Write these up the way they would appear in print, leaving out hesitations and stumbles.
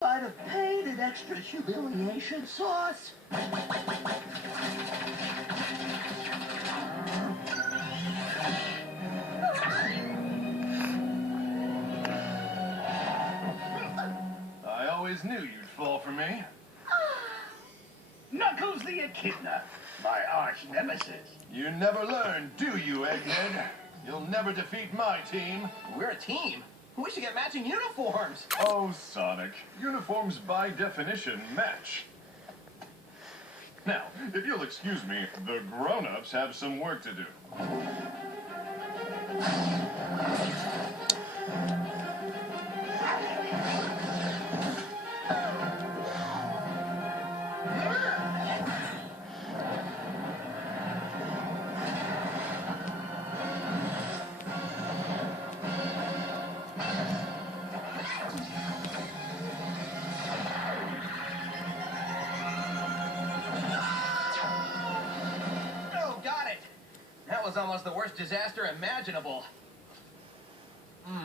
I'd have paid an extra humiliation sauce. I always knew you'd fall for me. Knuckles the Echidna, my arch nemesis. You never learn, do you, Egghead? You'll never defeat my team. We're a team. We should get matching uniforms. Oh, Sonic. Uniforms by definition match. Now, if you'll excuse me, the grown-ups have some work to do. That was almost the worst disaster imaginable. Yeah!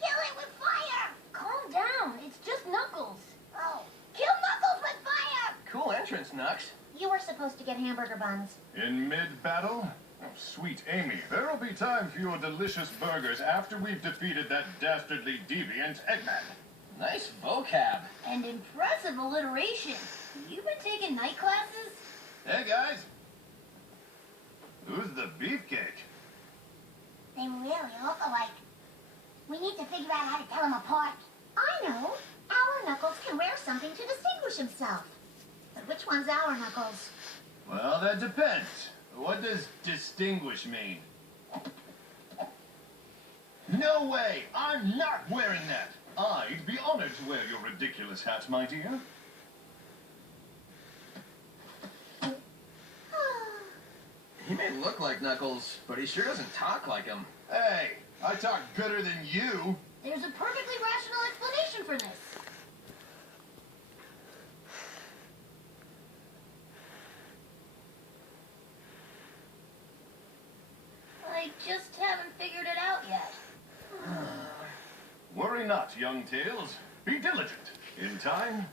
Kill it with fire! Calm down. It's just Knuckles. Oh, kill Knuckles with fire! Cool entrance, Knux. You were supposed to get hamburger buns. In mid-battle? Oh, sweet Amy, there'll be time for your delicious burgers after we've defeated that dastardly deviant Eggman. Nice vocab. And impressive alliteration. You've been taking night classes? Hey, guys. Who's the beefcake? They really look alike. We need to figure out how to tell them apart. I know. Our Knuckles can wear something to distinguish himself. But which one's our Knuckles? Well, that depends. What does distinguish mean? No way! I'm not wearing that! I'd be honored to wear your ridiculous hat, my dear. He may look like Knuckles, but he sure doesn't talk like him. Hey, I talk gooder than you. There's a perfectly rational explanation for this. I just haven't figured it out yet. Worry not, young Tails. Be diligent. In time,